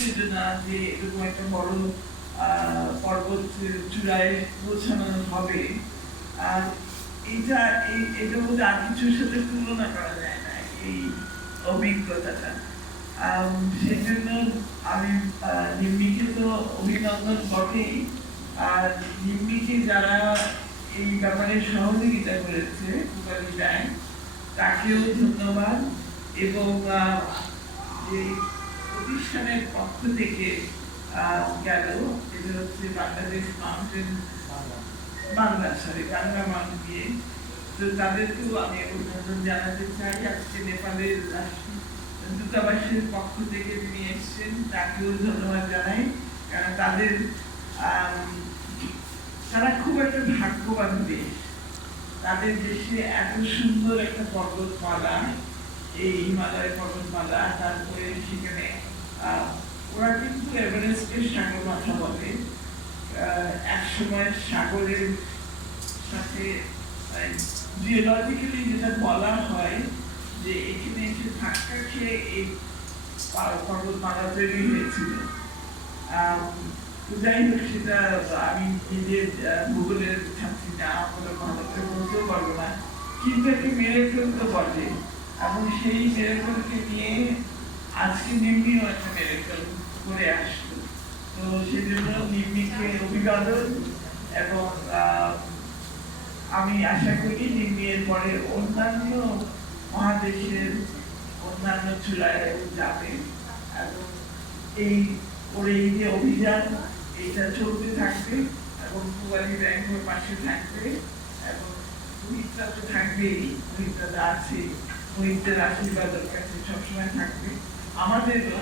উত্তেজনা যে এরকম একটা বড় পর্বত চূড়ায় পৌঁছানো হবে। আর এটার মধ্যে আর কিছুর সাথে তুলনা করা যায় না এই অভিজ্ঞতাটা। সেই জন্য আমি নিম্মিকে তো অভিনন্দন বটেই, আর নিম্মিকে যারা এই ব্যাপারে সহযোগিতা করেছে পূবালী ব্যাংক, তাকেও ধন্যবাদ। এবং যে প্রতিষ্ঠানের পক্ষ থেকে গেল, এটা হচ্ছে বাংলাদেশ মাউন্টেন বাংলা মাউন্ট দিয়ে, তো তাদেরকেও আমি অভিনন্দন জানাতে চাই। আজকে নেপালের দূতাবাসের পক্ষ থেকে যিনি এসছেন তাকেও ধন্যবাদ জানাই, কারণ তারা খুব একটা ভাগ্যবান দেশ। তাদের দেশে এত সুন্দর একটা পর্বতমালা, এই হিমালয় পর্বতমালা, তারপরে সেখানে ওরা কিন্তু এভারেস্টকে সাগর মাথা বলে। এক সময় সাগরের সাথে জিওলজিক্যালি যেটা বলা হয় যে এখানে এসে ধাক্কা খেয়ে এই পর্বতমালা তৈরি হয়েছিল। যাই হোক, সেটা আমি নিজের ভূগোলের ছাত্রী না, আমাদের ভালো করে বলতেও পারবো না, কিন্তু একটা মেরেকল তো বটে। এবং সেই মেরেকলকে নিয়ে আজকে নিম্মিও একটা মেরেকল করে আসলো। তো সেই জন্য নিম্মিকে অভিবাদন, এবং আমি আশা করি নিম্মি এর পরে অন্যান্য মহাদেশের অন্যান্য চূড়ায় যাবে, এবং এই যে অভিযান এটা চলতে থাকবে, এবং পূবালী ব্যাংকের পাশে থাকবে, এবং মুহিতরা তো থাকবেই, মুহিতরা আছে, মুহিতের আশীর্বাদ ওর কাছে সবসময় থাকবে। আমাদেরও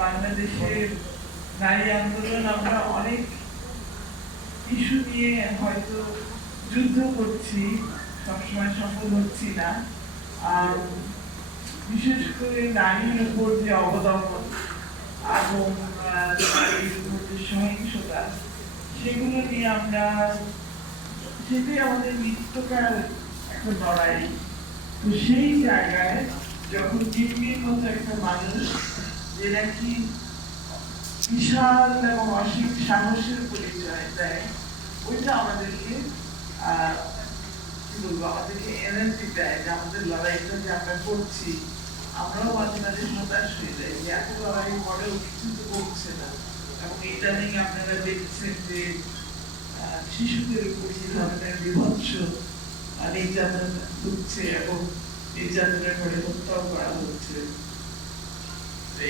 বাংলাদেশের নারী আন্দোলন, আমরা অনেক ইস্যু নিয়ে হয়তো যুদ্ধ করছি, সবসময় সফল হচ্ছি না। আর বিশেষ করে নারীর উপর যে অবদমন এবং সহিংসতা, সেগুলো নিয়ে আমরা, সেটাই আমাদের নিত্যকার একটা লড়াই। তো সেই জায়গায় যখন নিম্মির মতো একটা মানুষ, যে নাকি বিশাল এবং অসীম সাহসের পরিচয় দেয়, ওইটা আমাদেরকে কি বলবো, আমাদেরকে এনার্জি দেয় যে আমাদের লড়াইটা যে আমরা করছি। আমরাও মাঝে মাঝে হতাশ হয়ে যাই যে এত লড়াই পরেও কিছু তো করছে না। এবং এটা নিয়ে আপনারা দেখছেন যে শিশুদের উপর যে ধরনের বিভৎস নির্যাতন হচ্ছে, এবং নির্যাতনের পরে হত্যাও করা হচ্ছে।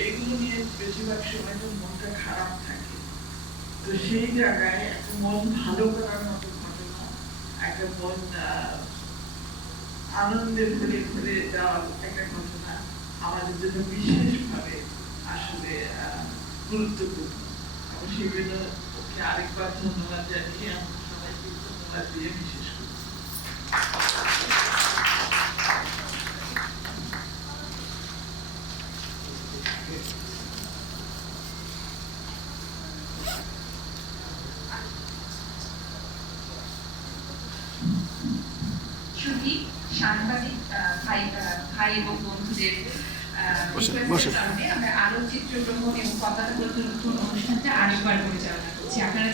এগুলো নিয়ে বেশিরভাগ সময় তো মনটা খারাপ থাকে। তো সেই জায়গায় একটা মন ভালো করার মতো ঘটনা, একটা মন আনন্দে ভরে ভরে যাওয়ার একটা ঘটনা আমাদের জন্য বিশেষভাবে আসলে গুরুত্বপূর্ণ। এবং সেই জন্য ওকে আরেকবার ধন্যবাদ জানিয়ে আমরা সবাইকে ধন্যবাদ দিয়ে বিশেষ করি। সাংবাদিক ভাই এবং বন্ধুদের কারণে আমরা আলোকচিত্র গ্রহণ এবং পতাকা প্রত্যারোপণ অনুষ্ঠানটা আরেকবার পরিচালনা করছি। আপনারা